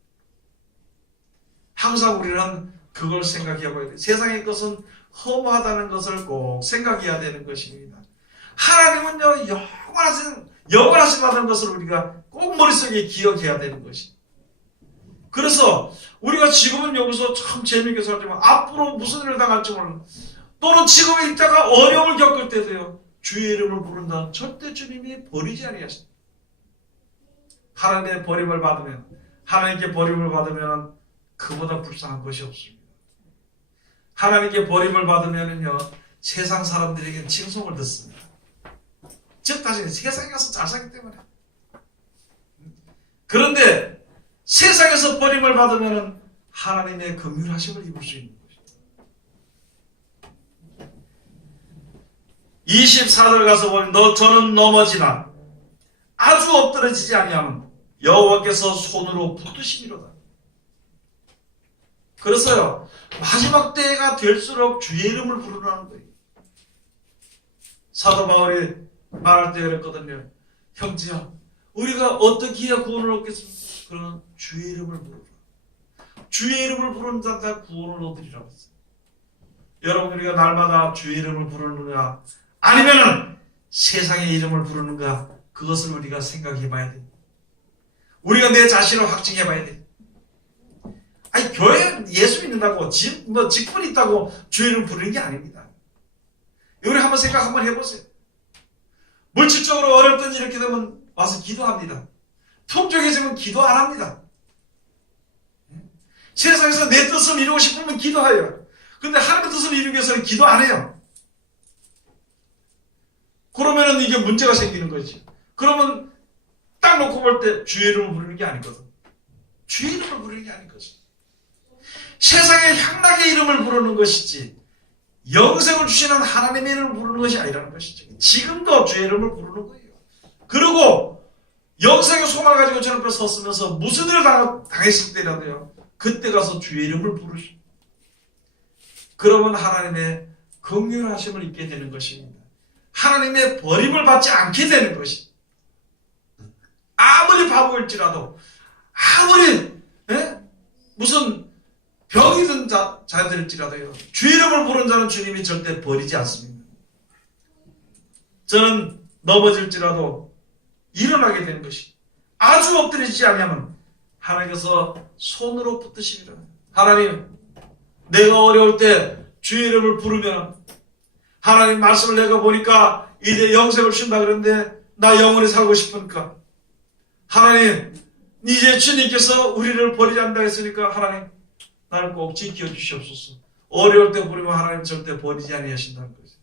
항상 우리는 그걸 생각해 봐야 돼요. 세상의 것은 허무하다는 것을 꼭 생각해야 되는 것입니다. 하나님은요 영원하시다는 것을 우리가 꼭 머릿속에 기억해야 되는 것입니다. 그래서 우리가 지금은 여기서 참 재미있게 살지만 앞으로 무슨 일을 당할지 몰라, 또는 지금 있다가 어려움을 겪을 때도요 주의 이름을 부른다 절대 주님이 버리지 아니하십니다. 하나님의 버림을 받으면, 하나님께 버림을 받으면 그보다 불쌍한 것이 없습니다. 하나님께 버림을 받으면은요, 세상 사람들에게 칭송을 듣습니다. 즉, 다시 세상에 가서 잘 살기 때문에. 그런데 세상에서 버림을 받으면은 하나님의 긍휼하심을 입을 수 있는 것입니다. 24절 가서 보면 저는 넘어지나 아주 엎드러지지 아니하면 여호와께서 손으로 붙드시미로다. 그래서요, 마지막 때가 될수록 주의 이름을 부르라는 거예요. 사도 바울이 말할 때 그랬거든요. 형제야, 우리가 어떻게 해야 구원을 얻겠습니까? 그러면 주의 이름을 부르라. 주의 이름을 부르는 자가 구원을 얻으리라고 했어요. 여러분, 우리가 날마다 주의 이름을 부르는가 아니면은 세상의 이름을 부르는가, 그것을 우리가 생각해 봐야 돼요. 우리가 내 자신을 확증해 봐야 돼요. 아니, 교회 예수 믿는다고 직분이 있다고 주의 이름을 부르는 게 아닙니다. 우리 한번 생각 한번 해보세요. 물질적으로 어렵던 이렇게 되면 와서 기도합니다. 풍족해지면 기도 안 합니다. 세상에서 내 뜻을 이루고 싶으면 기도해요. 근데 하나님의 뜻을 이루기 위해서는 기도 안 해요. 그러면은 이게 문제가 생기는 거지. 그러면 딱 놓고 볼 때 주의 이름을 부르는 게 아니거든. 주의 이름을 부르는 게 아니거든. 세상의 향락의 이름을 부르는 것이지 영생을 주시는 하나님의 이름을 부르는 것이 아니라는 것이죠. 지금도 주의 이름을 부르는 거예요. 그리고 영생의 소망을 가지고 저 앞에 섰으면서 무슨 일을 당했을 때라도요, 그때 가서 주의 이름을 부르시고, 그러면 하나님의 긍휼하심을 입게 되는 것입니다. 하나님의 버림을 받지 않게 되는 것이. 아무리 바보일지라도, 아무리 무슨 병이 든 자들일지라도요, 주의 이름을 부른 자는 주님이 절대 버리지 않습니다. 저는 넘어질지라도 일어나게 되는 것이, 아주 엎드리지 않으면 하나님께서 손으로 붙드시리라. 하나님, 내가 어려울 때 주의 이름을 부르면, 하나님 말씀을 내가 보니까 이제 영생을 주신다 그러는데 나 영원히 살고 싶으니까, 하나님 이제 주님께서 우리를 버리지 않는다 했으니까 하나님 나를 꼭 지켜주시옵소서. 어려울 때 부르면 하나님 절대 버리지 아니하신다는 거죠.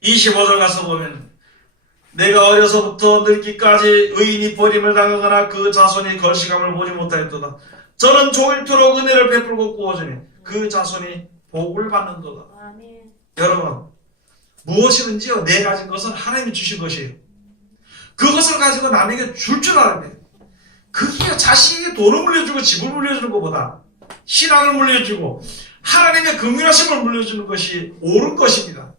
25절 가서 보면 내가 어려서부터 늙기까지 의인이 버림을 당하거나 그 자손이 걸시감을 보지 못하였도다. 저는 종일토록 은혜를 베풀고 구워주니 그 자손이 복을 받는도다. 아멘. 여러분, 무엇이든지요, 내 가진 것은 하나님이 주신 것이에요. 그것을 가지고 남에게 줄 줄 알아야 돼요. 그게 자신이 돈을 물려주고 집을 물려주는 것보다 신앙을 물려주고 하나님의 긍휼하심을 물려주는 것이 옳은 것입니다.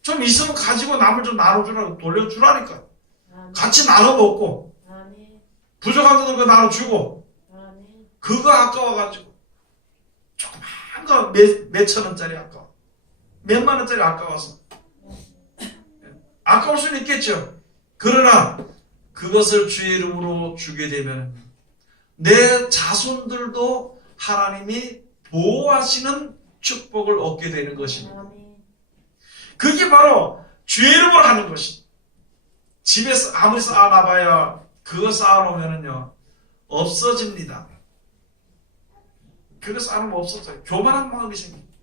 좀 있으면 가지고 남을 좀 나눠주라고, 돌려주라니까. 같이 나눠 먹고, 부족한 것들 나눠주고, 그거 아까워가지고 조그만 거 몇천 원짜리 아까워, 몇만 원짜리 아까워서 아까울 수는 있겠죠. 그러나 그것을 주의 이름으로 주게 되면 내 자손들도 하나님이 보호하시는 축복을 얻게 되는 것입니다. 그게 바로 주의 이름으로 하는 것이. 집에서 아무리 쌓아놔봐야 그거 쌓아놓으면요 없어집니다. 그거 쌓아놓으면 없어져요. 교만한 마음이 생깁니다.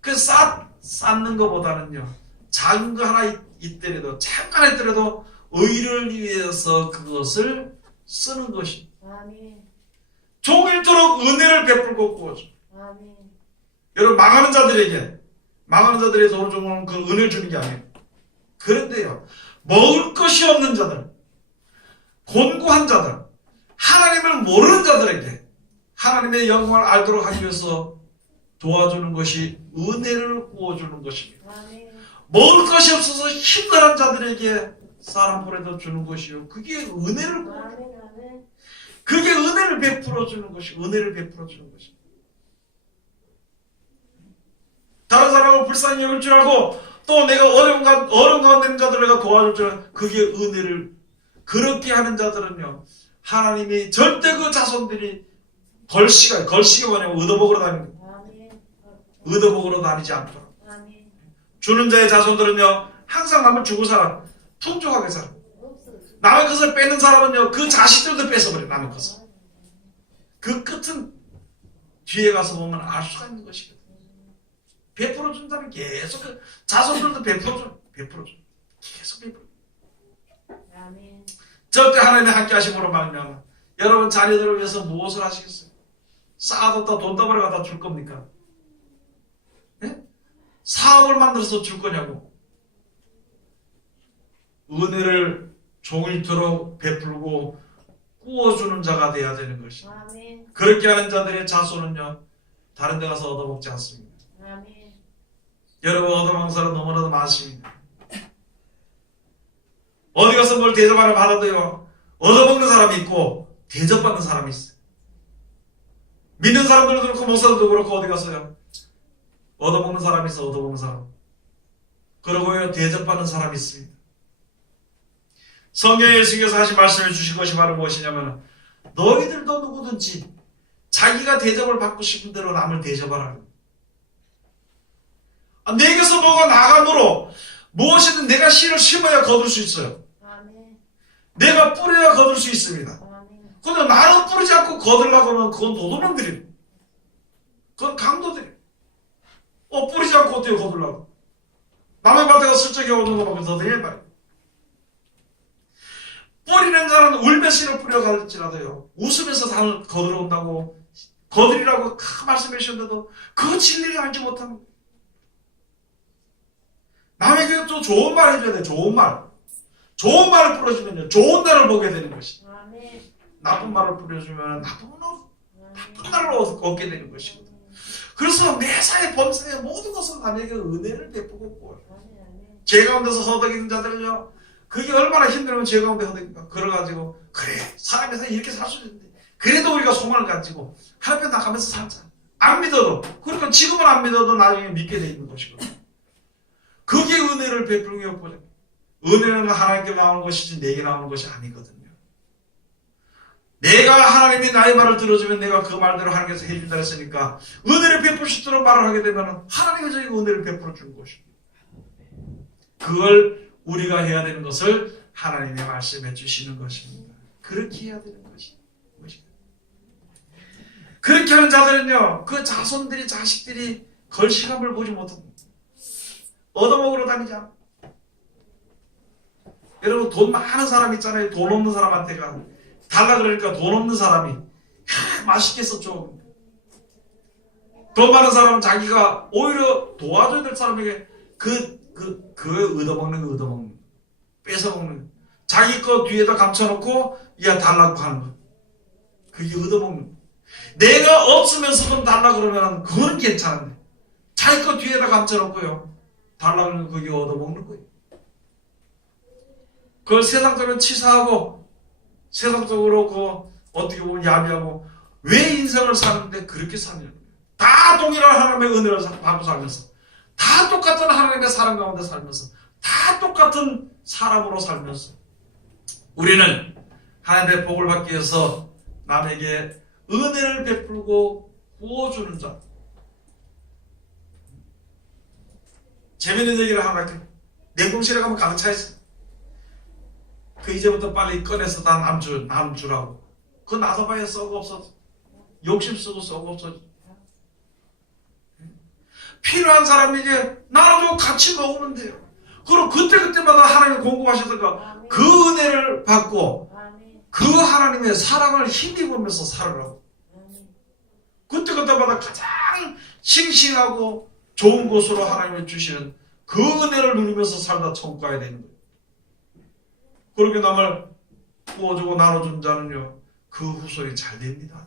그래서 쌓는 것보다는요, 작은 거 하나 있더라도, 잠깐 했더라도 의를 위해서 그것을 쓰는 것이. 종일토록 은혜를 베풀고 구워줘. 여러분, 망하는 자들의 돈을 주면 그 은혜를 주는 게 아니에요. 그런데요, 먹을 것이 없는 자들, 곤고한 자들, 하나님을 모르는 자들에게 하나님의 영광을 알도록 하기 위해서 도와주는 것이 은혜를 구워주는 것입니다. 먹을 것이 없어서 힘들한 자들에게 쌀 한 포라도 주는 것이요, 그게 은혜를 구워주는, 그게 은혜를 베풀어 주는 것이, 은혜를 베풀어 주는 것이. 다른 사람을 불쌍히 여길 줄 알고 또 내가 어려운 가운데 있는 자들을 내가 도와줄 줄 알고, 그게 은혜를. 그렇게 하는 자들은요, 하나님이 절대 그 자손들이 걸시가 뭐냐면 의도복으로 다니는 거예요. 의도복으로 다니지 않도록. 주는 자의 자손들은요, 항상 남을 주고 살아. 풍족하게 살아. 남의 것을 뺏는 사람은요, 그 자식들도 뺏어버려요. 남의 것을. 그 끝은 뒤에 가서 보면 알 수가 있는 것이거든요. 베풀어 준다면 계속 자손들도 베풀어 줘. 계속 베풀어. 아멘. 절대 하나님의 함께 하심으로 말미암아 여러분 자녀들을 위해서 무엇을 하시겠어요? 쌓아뒀다 돈다발을 갖다 줄 겁니까? 네? 사업을 만들어서 줄 거냐고. 은혜를 종일토록 베풀고 꾸어주는 자가 돼야 되는 것이죠. 아멘. 그렇게 하는 자들의 자손은요 다른 데 가서 얻어먹지 않습니다. 아멘. 여러분 얻어먹는 사람 너무나도 많습니다. 어디 가서 뭘 대접하러 받아도요 얻어먹는 사람이 있고 대접받는 사람이 있어요. 믿는 사람들도 그렇고 목사들도 그렇고 어디 가서요 얻어먹는 사람이 있어. 얻어먹는 사람. 그러고요 대접받는 사람이 있습니다. 성경에 예수께서 하신 말씀을 주신 것이 바로 무엇이냐면 너희들도 누구든지 자기가 대접을 받고 싶은 대로 남을 대접하라. 내게서 뭐가 나감으로 무엇이든 내가 씨를 심어야 거둘 수 있어요. 아멘. 내가 뿌려야 거둘 수 있습니다. 아멘. 근데 나는 뿌리지 않고 거들라고 하면 그건 도둑놈들이에요. 그건 강도들이에요. 뿌리지 않고 어떻게 거들라고. 남의 밭에 가서 슬쩍이 오는 거밖에 더 되냐 말이에요. 뿌리는 자는 울며 씨를 뿌려갈지라도요 웃으면서 다 거들어온다고 거들이라고 말씀해 주셨는데도 그 진리를 알지 못합니다. 남에게 또 좋은 말 해줘야 돼. 좋은 말. 좋은 말을 뿌려주면요 좋은 날을 보게 되는 것이죠. 아멘. 나쁜 말을 뿌려주면 나쁜 날을 얻게 되는 것이거든요. 그래서 매사에 본사에 모든 것은 남에게 은혜를 베푸고 보여요. 죄 가운데서 허덕이는 자들은요 그게 얼마나 힘들면 죄 가운데 허덕입니까? 그래가지고 그래 사람이 이렇게 살 수 있는데 그래도 우리가 소망을 가지고 하나님 나가면서 살자. 안 믿어도 그러니까 지금은 안 믿어도 나중에 믿게 돼 있는 것이거든요. 그게 은혜를 베푸는 게 보자. 은혜는 하나님께 나오는 것이지 내게 나오는 것이 아니거든요. 내가 하나님이 나의 말을 들어주면 내가 그 말대로 하나님께서 해준다 했으니까 은혜를 베풀 수 있도록 말을 하게 되면 하나님이 저에게 은혜를 베풀어 주는 것입니다. 그걸 우리가 해야 되는 것을 하나님의 말씀해 주시는 것입니다. 그렇게 해야 되는 것입니다. 그렇게 하는 자들은요 그 자손들이 자식들이 걸시감을 보지 못합니다. 얻어먹으러 다니자. 여러분 돈 많은 사람 있잖아요. 돈 없는 사람한테가 달라 그러니까 돈 없는 사람이 맛있겠어 좀. 돈 많은 사람은 자기가 오히려 도와줘야 될 사람에게 그거에 얻어먹는 거 얻어먹는 거. 뺏어먹는 거. 자기 거 뒤에다 감춰놓고 야 달라고 하는 거. 그게 얻어먹는 거. 내가 없으면서 좀 달라 그러면 그건 괜찮은데 자기 거 뒤에다 감춰놓고요 달라고 하는 거 그게 얻어먹는 거예요. 그걸 세상적으로 치사하고 세상적으로 어떻게 보면 야비하고 왜 인생을 사는데 그렇게 사느냐. 다 동일한 하나님의 은혜를 받고 살면서 다 똑같은 하나님의 사랑 가운데 살면서 다 똑같은 사람으로 살면서 우리는 하나님의 복을 받기 위해서 남에게 은혜를 베풀고 구워주는 자. 재밌는 얘기를 하나 할게요. 냉동실에 가면 가득 차 있어요. 그 이제부터 빨리 꺼내서 다 남 주라고. 그거 놔둬봐야 썩어 없어져. 욕심 쓰고 썩어 없어져. 필요한 사람에게 나눠주고 같이 먹으면 돼요. 그럼 그때마다 하나님이 공급하시다가 그 은혜를 받고 그 하나님의 사랑을 힘입으면서 살으라고. 그때마다 가장 싱싱하고 좋은 곳으로 하나님이 주시는 그 은혜를 누리면서 살다 천국 가야 되는 거예요. 그렇게 남을 구워주고 나눠준 자는요 그 후손이 잘 됩니다.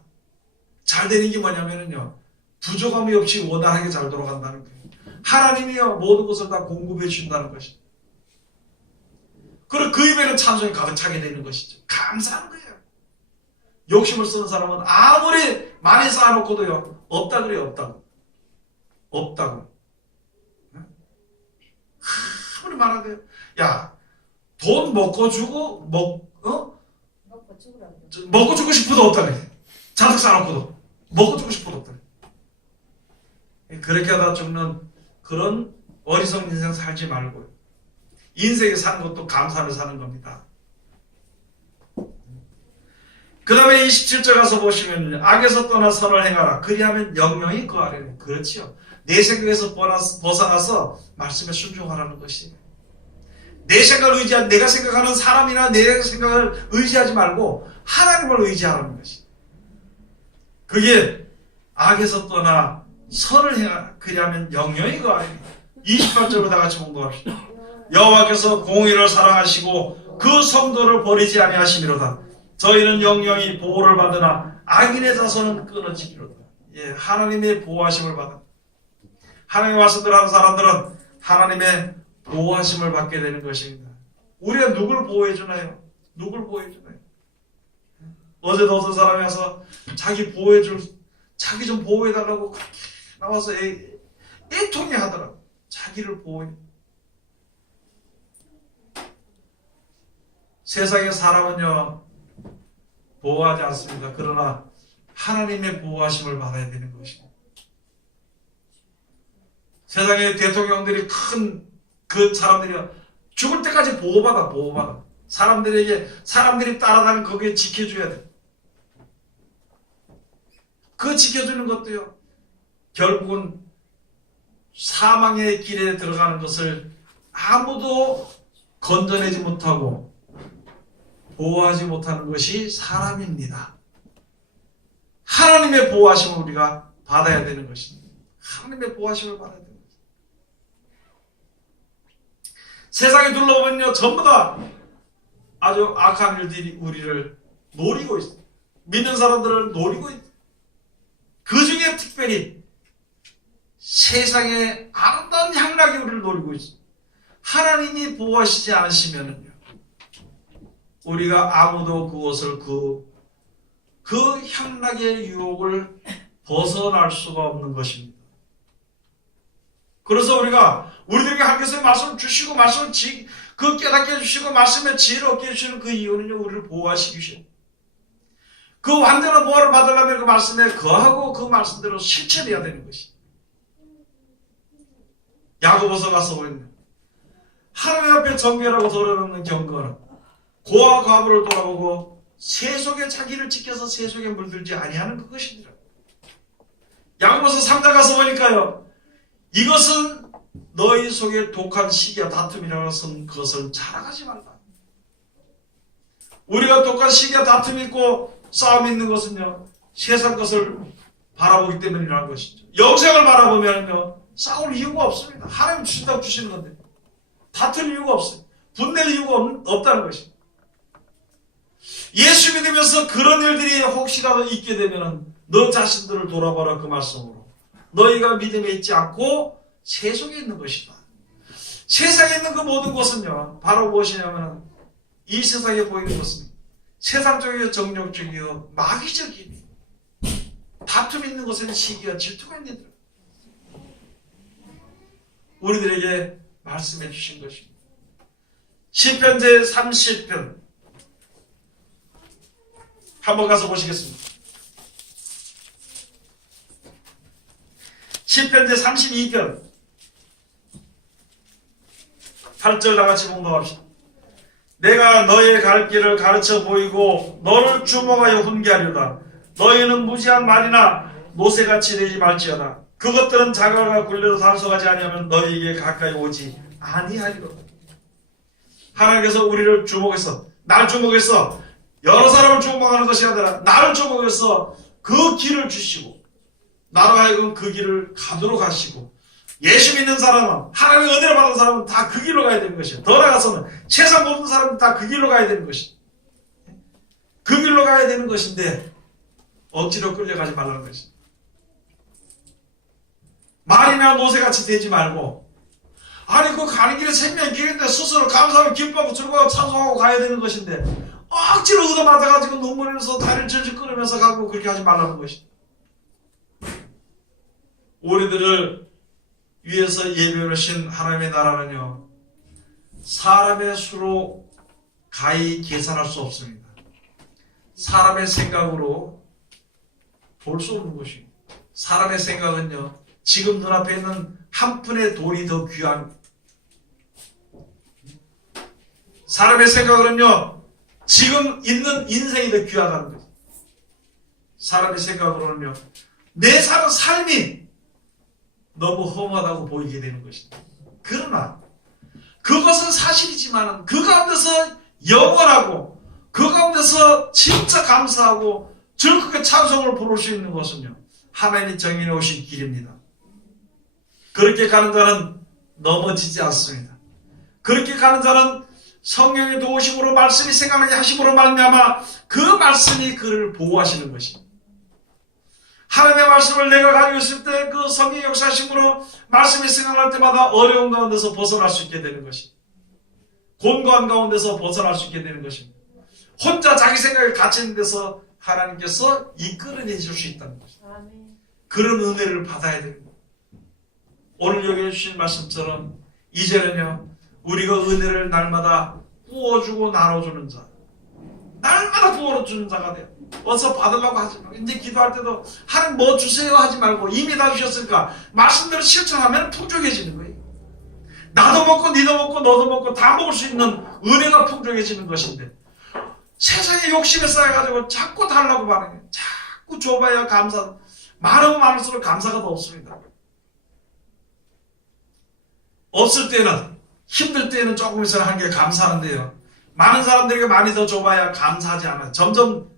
잘 되는 게 뭐냐면요 부족함이 없이 원활하게 잘 돌아간다는 거예요. 하나님이요 모든 것을 다 공급해 주신다는 것이죠. 그리고 그 입에는 찬송이 가득 차게 되는 것이죠. 감사한 거예요. 욕심을 쓰는 사람은 아무리 많이 쌓아놓고도요 없다 그래요. 없다고. 아무리 말하대요. 야 돈 먹고 주고 먹고 주고 싶어도 없다네. 자득 쌓아놓고도 먹고 주고 싶어도 없다네. 그렇게 하다 죽는 그런 어리석은 인생 살지 말고요. 인생에 사는 것도 감사하며 사는 겁니다. 그 다음에 27절 가서 보시면 악에서 떠나 선을 행하라. 그리하면 영영이 그 아래에. 그렇지요. 내 생각에서 벗어나서 말씀에 순종하라는 것이. 내 생각을 의지한, 내가 생각하는 사람이나 내 생각을 의지하지 말고 하나님을 의지하라는 것이. 그게 악에서 떠나 선을 행하라. 그리하면 영영이 그 아래에. 28절로 다 같이 공부합시다. 여호와께서 공의를 사랑하시고 그 성도를 버리지 아니하시미로다. 저희는 영영이 보호를 받으나 악인의 자손은 끊어지리로다. 예, 하나님의 보호하심을 받아. 하나님의 말씀을 하는 사람들은 하나님의 보호하심을 받게 되는 것입니다. 우리가 누굴 보호해 주나요? 누굴 보호해 주나요? 어제도 어떤 사람이 와서 자기 자기 좀 보호해 달라고 그렇게 나와서 애통해 하더라고. 자기를 보호해. 세상의 사람은요 보호하지 않습니다. 그러나 하나님의 보호하심을 받아야 되는 것입니다. 세상의 대통령들이 큰 그 사람들이 죽을 때까지 보호받아. 사람들이 따라가는 거기에 지켜줘야 돼. 그 지켜주는 것도요 결국은 사망의 길에 들어가는 것을 아무도 건져내지 못하고 보호하지 못하는 것이 사람입니다. 하나님의 보호하심을 우리가 받아야 되는 것입니다. 하나님의 보호하심을 받아야 되는 것입니다. 세상에 둘러보면요 전부 다 아주 악한 일들이 우리를 노리고 있습니다. 믿는 사람들을 노리고 있습니다. 그 중에 특별히 세상의 아름다운 향락이 우리를 노리고 있습니다. 하나님이 보호하시지 않으시면요 우리가 아무도 그것을 그 향락의 유혹을 벗어날 수가 없는 것입니다. 그래서 우리들에게 하나님께서 말씀을 주시고 말씀을 깨닫게 해주시고 말씀에 지혜를 얻게 해주시는 그 이유는요 우리를 보호하시기 위해 그 완전한 보호를 받으려면 그 말씀에 거하고 그 말씀대로 실천해야 되는 것입니다. 야고보서 가서 보면 하나님 앞에 정결하고 더러움없는 경건은 고와 과부를 돌아보고 세속에 자기를 지켜서 세속에 물들지 아니하는 그것이니라. 야고보서 3장 가서 보니까요 이것은 너희 속에 독한 시기와 다툼이라는 것은 그것을 자랑하지 말라. 우리가 독한 시기와 다툼이 있고 싸움이 있는 것은요 세상 것을 바라보기 때문이라는 것이죠. 영생을 바라보면요 싸울 이유가 없습니다. 하나님 주신다고 주시는 건데 다툴 이유가 없어요. 분낼 이유가 없다는 것입니다. 예수 믿으면서 그런 일들이 혹시라도 있게 되면 너 자신들을 돌아봐라 그 말씀으로. 너희가 믿음에 있지 않고 세속에 있는 것이다. 세상에 있는 그 모든 것은요 바로 무엇이냐면 이 세상에 보이는 것은 세상적이고 정력적이고 마귀적이니 다툼 있는 것은 시기와 질투가 있는 들 우리들에게 말씀해 주신 것입니다. 시편 제 30편 한번 가서 보시겠습니다. 시편 제 32편 8절 다같이 공부합시다. 내가 너의 갈 길을 가르쳐 보이고 너를 주목하여 훈계하리로다. 너희는 무지한 말이나 노새같이 되지 말지어다. 그것들은 자갈과 굴레로 단속하지 아니하면 너희에게 가까이 오지 아니하리로다. 하나님께서 우리를 주목해서 날 주목해서 여러 사람을 주목하는 것이 아니라 나를 주목해서 그 길을 주시고 나로 하여금 그 길을 가도록 하시고 예수 믿는 사람은 하나님의 은혜를 받은 사람은 다 그 길로 가야 되는 것이에요. 더 나아가서는 세상 모든 사람은 다 그 길로 가야 되는 것이에요. 그 길로 가야 되는 것인데 억지로 끌려가지 말라는 것이에요. 말이나 노새같이 되지 말고 아니 그 가는 길에 생명의 길인데 스스로 감사하고 기뻐하고 즐거워하고 찬송하고 가야 되는 것인데 억지로 얻어맞아가지고 눈물 흘려서 다리를 질질 끊으면서 가고 그렇게 하지 말라는 것이에요. 우리들을 위해서 예비하신 하나님의 나라는요 사람의 수로 가히 계산할 수 없습니다. 사람의 생각으로 볼 수 없는 것입니다. 사람의 생각은요 지금 눈앞에 있는 한 푼의 돈이 더 귀한 사람의 생각은요 지금 있는 인생이 더 귀하다는 거죠. 사람의 생각으로는요, 내 사는 삶이 너무 험하다고 보이게 되는 것입니다. 그러나 그것은 사실이지만 그 가운데서 영원하고 그 가운데서 진짜 감사하고 즐겁게 찬송을 부를 수 있는 것은요, 하나님이 정해 놓으신 길입니다. 그렇게 가는 자는 넘어지지 않습니다. 그렇게 가는 자는 성령의 도우심으로 말씀이 생각나게 하심으로 말미암아 그 말씀이 그를 보호하시는 것입니다. 하나님의 말씀을 내가 가지고 있을 때 그 성령의 역사하심으로 말씀이 생각날 때마다 어려운 가운데서 벗어날 수 있게 되는 것입니다. 곤고한 가운데서 벗어날 수 있게 되는 것입니다. 혼자 자기 생각에 갇히는 데서 하나님께서 이끌어내 줄 수 있다는 것입니다. 아멘. 그런 은혜를 받아야 됩니다. 오늘 여기 해주신 말씀처럼 이제는요, 우리가 은혜를 날마다 부어주고 나눠주는 자, 날마다 부어주는 자가 돼요. 어서 받으려고 하지 말고, 이제 기도할 때도 하나님 뭐 주세요 하지 말고 이미 다 주셨으니까 말씀대로 실천하면 풍족해지는 거예요. 나도 먹고 니도 먹고 너도 먹고 다 먹을 수 있는 은혜가 풍족해지는 것인데, 세상에 욕심에 쌓여가지고 자꾸 달라고 말해요. 자꾸 줘봐야 감사, 많으면 많을수록 감사가 더 없습니다. 없을 때는, 힘들 때는 조금 있어야 한 게 감사하는데요, 많은 사람들에게 많이 더 줘봐야 감사하지 않아요. 점점